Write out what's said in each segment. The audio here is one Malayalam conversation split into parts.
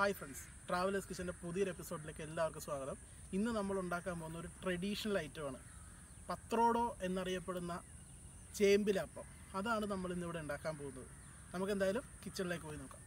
ഹായ് ഫ്രണ്ട്സ്, ട്രാവലേഴ്സ് കിച്ചൻ്റെ പുതിയൊരു എപ്പിസോഡിലേക്ക് എല്ലാവർക്കും സ്വാഗതം. ഇന്ന് നമ്മൾ ഉണ്ടാക്കാൻ പോകുന്ന ഒരു ട്രഡീഷണൽ ഐറ്റമാണ് പത്രോഡോ എന്നറിയപ്പെടുന്ന ചേമ്പിലപ്പം. അതാണ് നമ്മൾ ഇന്നിവിടെ ഉണ്ടാക്കാൻ പോകുന്നത്. നമുക്ക് എന്തായാലും കിച്ചണിലേക്ക് പോയി നോക്കാം.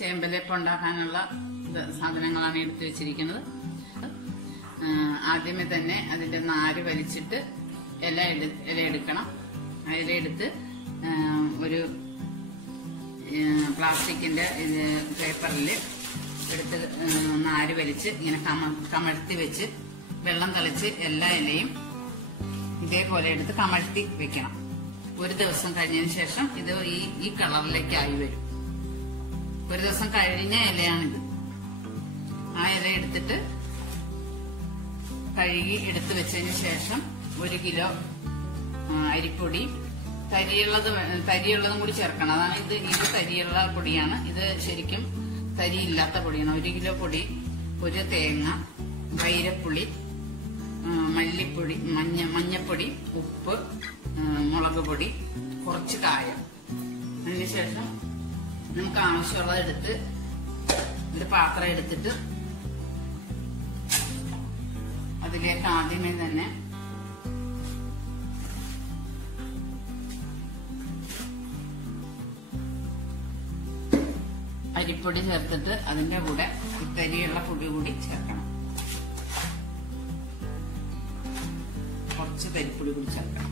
ചേമ്പിലപ്പം ഉണ്ടാക്കാനുള്ള സാധനങ്ങളാണ് എടുത്തു വെച്ചിരിക്കുന്നത്. ആദ്യമേ തന്നെ അതിന്റെ നാര് വലിച്ചിട്ട് ഇല എടുക്കണം. ഇല എടുത്ത് ഒരു പ്ലാസ്റ്റിക്കിന്റെ പേപ്പറിൽ എടുത്ത് നാര് വലിച്ച് ഇങ്ങനെ കമഴ്ത്തി വെച്ച് വെള്ളം തളിച്ച് എല്ലാ ഇലയും ഇതേപോലെ എടുത്ത് കമഴ്ത്തി വെക്കണം. ഒരു ദിവസം കഴിഞ്ഞതിന് ശേഷം ഇത് ഈ കളറിലേക്ക് ആയി വരും. ഒരു ദിവസം കഴിഞ്ഞ ഇലയാണിത്. ആ ഇല എടുത്തിട്ട് കഴുകി എടുത്തു വെച്ചതിന് ശേഷം 1 കിലോ അരിപ്പൊടി, തരിയുള്ളതും കൂടി ചേർക്കണം. അതാണ് ഇത് തരിയുള്ള പൊടിയാണ്. ഇത് ശരിക്കും തരിയില്ലാത്ത പൊടിയാണ്. 1 കിലോ പൊടി, 1 തേങ്ങ, വൈരപ്പുളി, മല്ലിപ്പൊടി, മഞ്ഞപ്പൊടി, ഉപ്പ്, മുളക് പൊടി, കുറച്ച് കായം. അതിനുശേഷം നമുക്ക് ആവശ്യമുള്ളത് എടുത്ത് ഒരു പാത്രം എടുത്തിട്ട് അതിലേക്ക് ആദ്യമേ തന്നെ അരിപ്പൊടി ചേർത്തിട്ട് അതിന്റെ കൂടെ തരിയുള്ള പൊടി കൂടി ചേർക്കണം. കുറച്ച് തരിപ്പൊടി കൂടി ചേർക്കണം.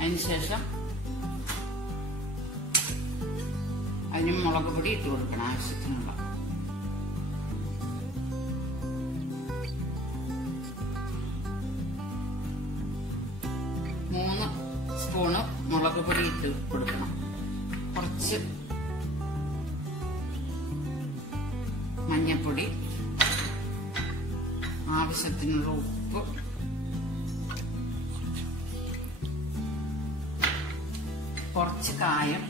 അതിനുശേഷം അതിന് മുളക് പൊടി ഇട്ട് കൊടുക്കണം ആവശ്യത്തിനുള്ള. മൂന്ന് സ്പൂണ് മുളക് പൊടി ഇട്ട് കൊടുക്കണം. കുറച്ച് മഞ്ഞപ്പൊടി, ആവശ്യത്തിനുള്ള ഉപ്പ്, കുറച്ച് കായം,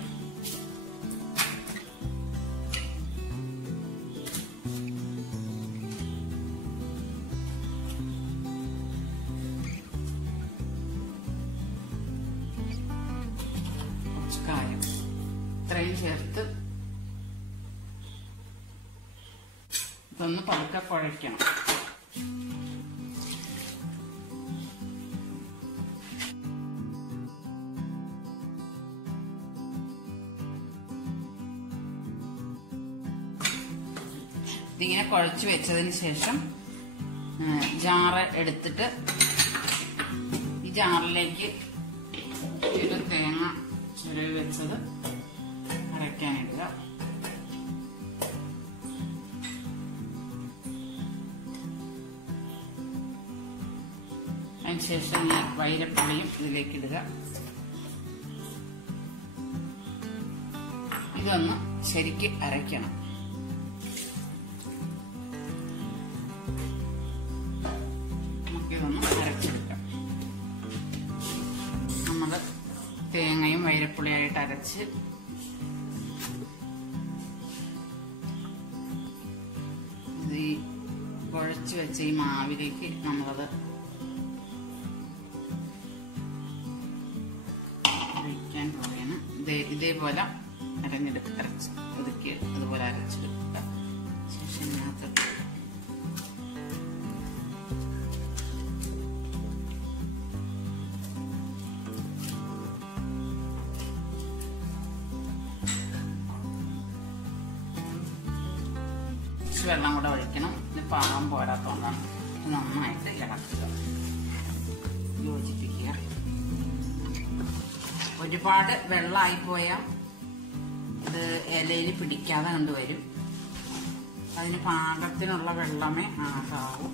ഇത്രയും ചേർത്ത് ഇതൊന്ന് പതുക്കെ കുഴയ്ക്കണം. ഇതിങ്ങനെ കുഴച്ച് വെച്ചതിന് ശേഷം ജാറ് എടുത്തിട്ട് ഈ ജാറിലേക്ക് ഒരു തേങ്ങ ചുരവി വെച്ചത് അരയ്ക്കാനിടുക. അതിനുശേഷം ഈ വൈരപ്പുളിയും ഇതിലേക്ക് ഇടുക. ഇതൊന്ന് ശരിക്ക് അരയ്ക്കണം. നമുക്കിതൊന്ന് അരച്ചെടുക്കാം. നമ്മൾ തേങ്ങയും വൈരപ്പുളിയായിട്ട് അരച്ച് ഈ കുഴച്ച് വെച്ച ഈ മാവിലേക്ക് നമ്മളത് അരയ്ക്കാൻ പോവുകയാണ്. ഇതേപോലെ അരച്ച് ഒതുക്കി അതുപോലെ അരച്ചെടുക്കുക. ശേഷം ഇതിനകത്ത് വെള്ളം കൂടെ ഒഴിക്കണം. ഇത് പാകം പോരാത്തോണ്ടാണ്. നന്നായിട്ട് ഇളക്കുക, യോജിപ്പിക്കുക. ഒരുപാട് വെള്ളമായിപ്പോയാൽ ഇത് ഇലയിൽ പിടിക്കാതെ കണ്ടുവരും. അതിന് പാകത്തിനുള്ള വെള്ളമേ ആകാവൂ.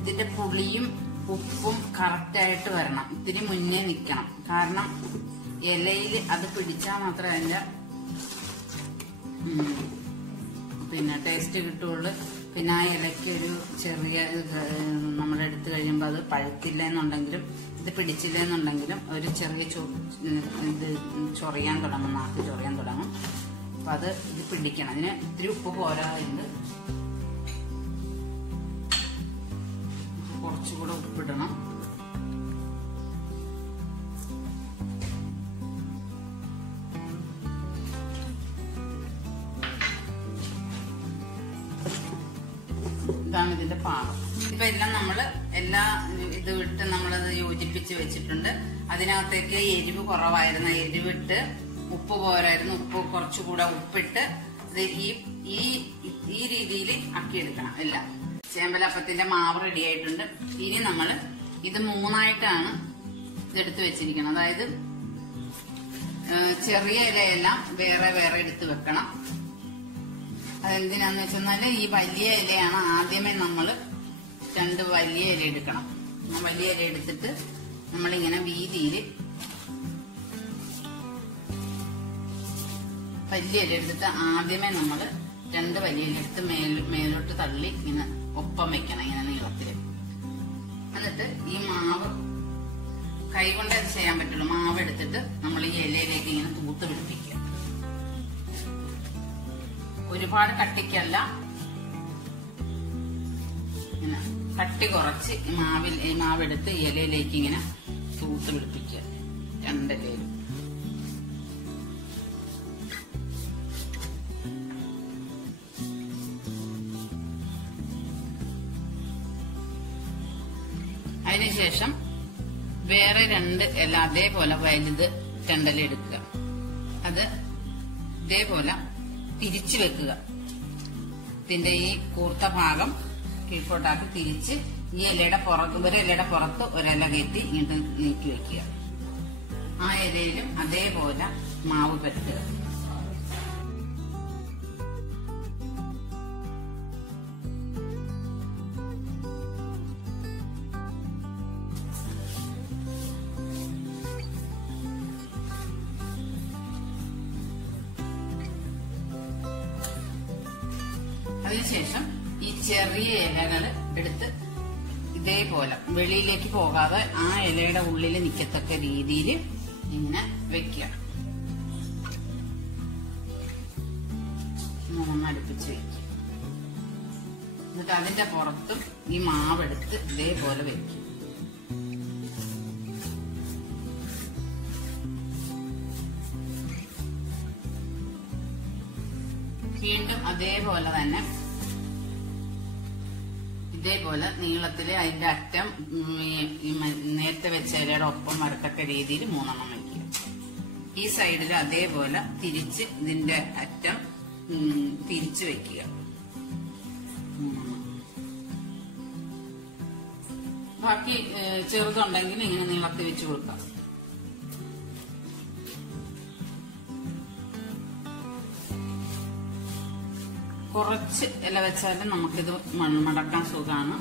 ഇതിന്റെ പുളിയും ഉപ്പും കറക്റ്റായിട്ട് വരണം. ഇത്തിരി മുന്നേ നിൽക്കണം. കാരണം ഇലയിൽ അത് പിടിച്ചാൽ മാത്രമേ അതിന്റെ ടേസ്റ്റ് കിട്ടുള്ളൂ. പിന്നെ ആ ഇലയ്ക്ക് ഒരു ചെറിയ നമ്മൾ എടുത്തു കഴിയുമ്പോൾ അത് പഴുത്തില്ല എന്നുണ്ടെങ്കിലും ഇത് പിടിച്ചില്ല എന്നുണ്ടെങ്കിലും ഒരു ചെറിയ ഇത് ചൊറിയാൻ തുടങ്ങും, നാക്ക് ചൊറിയാൻ തുടങ്ങും. അപ്പൊ അത് ഇത് പിടിക്കണം. അതിന് ഇത്തിരി ഉപ്പ് പോരാറുണ്ട്. കുറച്ചുകൂടെ ഉപ്പിടണം. ഇതാണ് ഇതിന്റെ പാകം. ഇപ്പൊ എല്ലാം എല്ലാ ഇത് വിട്ട് നമ്മളത് യോജിപ്പിച്ച് വെച്ചിട്ടുണ്ട്. അതിനകത്തേക്ക് എരിവ് കുറവായിരുന്ന എരിവിട്ട്, ഉപ്പ് പോരായിരുന്നു ഉപ്പ് കുറച്ചുകൂടെ ഉപ്പിട്ട് ഈ രീതിയിൽ ആക്കിയെടുക്കണം എല്ലാം. ചേമ്പലപ്പത്തിന്റെ മാവ് റെഡി ആയിട്ടുണ്ട്. ഇനി നമ്മൾ ഇത് 3ആയിട്ടാണ് ഇതെടുത്ത് വെച്ചിരിക്കണം. അതായത് ചെറിയ ഇലയെല്ലാം വേറെ വേറെ എടുത്ത് വെക്കണം. അതെന്തിനാന്ന് വെച്ചെന്നാല് ഈ വലിയ ഇലയാണ് ആദ്യമേ നമ്മൾ 2 വലിയ ഇല എടുക്കണം. വലിയ ഇല എടുത്തിട്ട് നമ്മളിങ്ങനെ വീതിയിൽ വലിയ ഇല എടുത്തിട്ട് ആദ്യമേ നമ്മൾ 2 വലിയ ഇല എടുത്ത് മേലോട്ട് തള്ളി ഇങ്ങനെ ഒപ്പം വെക്കണം, ഇങ്ങനെ നീളത്തില്. എന്നിട്ട് ഈ മാവ് കൈകൊണ്ട് അത് ചെയ്യാൻ പറ്റുള്ളൂ. മാവ് എടുത്തിട്ട് നമ്മൾ ഈ ഇലയിലേക്ക് ഇങ്ങനെ തൂത്ത് പിടിപ്പിക്കുക. ഒരുപാട് കട്ടിക്കല്ല, ഇങ്ങനെ കട്ടി കുറച്ച് ഈ മാവെടുത്ത് ഇലയിലേക്ക് ഇങ്ങനെ തൂത്ത് പിടിപ്പിക്കുക 2 ഇലയിലും. അതിനുശേഷം വേറെ 2 ഇല അതേപോലെ വലുത് 2 ഇല എടുക്കുക. അത് ഇതേപോലെ തിരിച്ചു വെക്കുക. ഇതിന്റെ ഈ കൂർത്ത ഭാഗം കീഴ്പോട്ടാക്കി തിരിച്ച് ഈ ഇലയുടെ പുറത്ത് ഒരില കയറ്റി ഇങ്ങോട്ട് നീക്കി വെക്കുക. ആ ഇലയിലും അതേപോലെ മാവ് പറ്റുക. അതിനുശേഷം ഈ ചെറിയ ഇലകൾ എടുത്ത് ഇതേപോലെ വെളിയിലേക്ക് പോകാതെ ആ ഇലയുടെ ഉള്ളിൽ നിൽക്കത്തക്ക രീതിയിൽ ഇങ്ങനെ വെക്കുക. 3 അടുപ്പിച്ച് വെക്കുക. എന്നിട്ട് അതിന്റെ പുറത്തും ഈ മാവെടുത്ത് ഇതേപോലെ വെക്കുക. വീണ്ടും അതേപോലെ തന്നെ ഇതേപോലെ നീളത്തില് അതിന്റെ അറ്റം നേരത്തെ വെച്ച ഇലയുടെ ഒപ്പം വരത്തക്ക രീതിയിൽ 3 വയ്ക്കുക. ഈ സൈഡിൽ അതേപോലെ തിരിച്ച് ഇതിന്റെ അറ്റം തിരിച്ചു വെക്കുക. ബാക്കി ചെറുതുണ്ടെങ്കിൽ ഇങ്ങനെ നീളത്തി വെച്ച് കൊടുക്കാം. കുറച്ച് ഇല വെച്ചാലും നമുക്കിത് മടക്കാൻ സുഖമാണ്.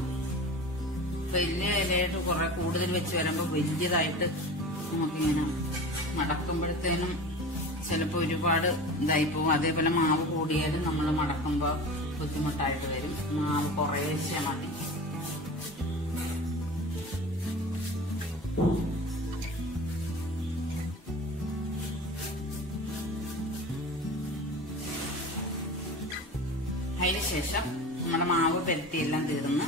വലിയ ഇലയായിട്ട് കുറെ കൂടുതൽ വെച്ച് വരുമ്പോൾ വലിയതായിട്ട് നമുക്കിങ്ങനെ മടക്കുമ്പോഴത്തേനും ചിലപ്പോൾ ഒരുപാട് ഇതായി പോകും. അതേപോലെ മാവ് കൂടിയാലും നമ്മൾ മടക്കുമ്പോൾ ബുദ്ധിമുട്ടായിട്ട് വരും. മാവ് കുറേശ്ശെ മതി. അതിനുശേഷം നമ്മുടെ മാവ് പെരട്ടിയെല്ലാം തീർന്ന്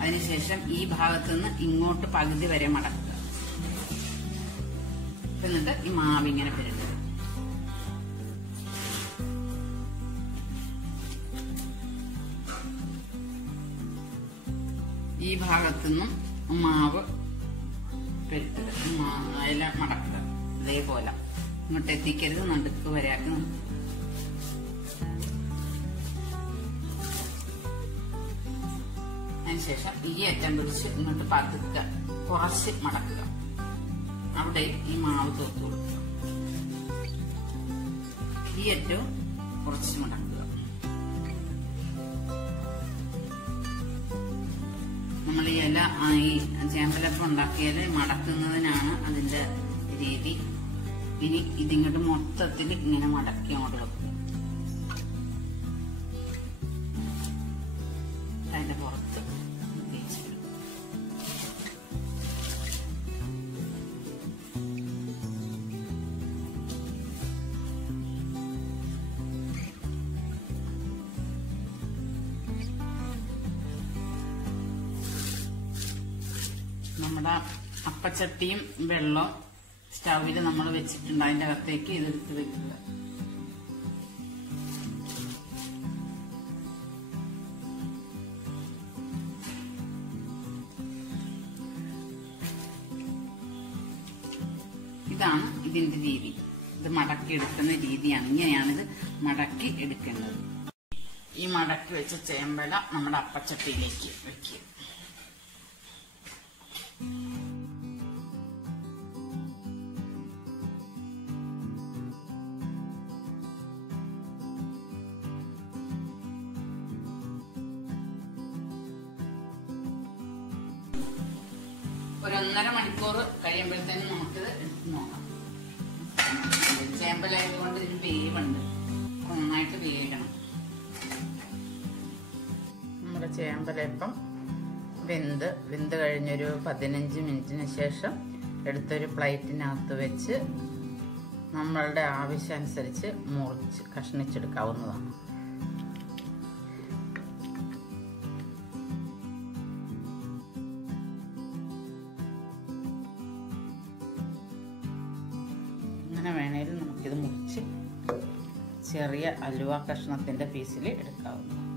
അതിനുശേഷം ഈ ഭാഗത്തുനിന്ന് ഇങ്ങോട്ട് പകുതി വരെ മടക്കുക. എന്നിട്ട് ഈ മാവിങ്ങനെ പെരട്ടുക. ഈ ഭാഗത്തുനിന്നും മാവ് പെരട്ടുക, ഇല മടക്കുക. ഇതേപോലെ ഇങ്ങോട്ട് എത്തിക്കരുത്, നടുക്ക് വരെയാക്കി നിർത്തുക. അതിനുശേഷം ഈ അറ്റം പിടിച്ച് ഇങ്ങോട്ട് പതുക്കുക, കുറച്ച് മടക്കുക. അവിടെ ഈ മാവ് തൂത്ത് കൊടുക്കുക. ഈ അറ്റവും കുറച്ച് മടക്കുക. നമ്മൾ ഈ ഇല ഈ ചേമ്പലപ്പം ഉണ്ടാക്കിയാല് മടക്കുന്നതിനാണ് അതിന്റെ രീതി. ഇനി ഇതിങ്ങോട്ട് മൊത്തത്തിൽ ഇങ്ങനെ മടക്കി അങ്ങോട്ട് വെക്കുക. അതിന്റെ പുറത്ത് നമ്മുടെ അപ്പച്ചട്ടിയും വെള്ളം സ്റ്റൗവിൽ നമ്മൾ വെച്ചിട്ടുണ്ട്. അതിൻ്റെ അകത്തേക്ക് ഇതെടുത്ത് വെക്കുക. ഇതാണ് ഇതിന്റെ രീതി. ഇത് മടക്കി എടുക്കുന്ന രീതിയാണ്. ഇങ്ങനെയാണിത് മടക്കി എടുക്കേണ്ടത്. ഈ മടക്കി വെച്ച ചേമ്പല നമ്മുടെ അപ്പച്ചട്ടിയിലേക്ക് വെക്കുക. ഒരു 1.5 മണിക്കൂർ കഴിയുമ്പോഴത്തേനും നമുക്കിത് എടുത്ത് നോക്കാം. ചേമ്പലായതുകൊണ്ട് ഇതിന് വേവുണ്ട്, നന്നായിട്ട് വേകണം. നമ്മുടെ ചേമ്പലയപ്പം വെന്ത് കഴിഞ്ഞൊരു 15 മിനിറ്റിന് ശേഷം എടുത്തൊരു പ്ലേറ്റിനകത്ത് വെച്ച് നമ്മളുടെ ആവശ്യമനുസരിച്ച് മുറിച്ച് കഷ്ണിച്ചെടുക്കാവുന്നതാണ്. അങ്ങനെ വേണേലും നമുക്കിത് മുറിച്ച് ചെറിയ അലുവ കഷ്ണത്തിൻ്റെ പീസിൽ എടുക്കാവുന്നതാണ്.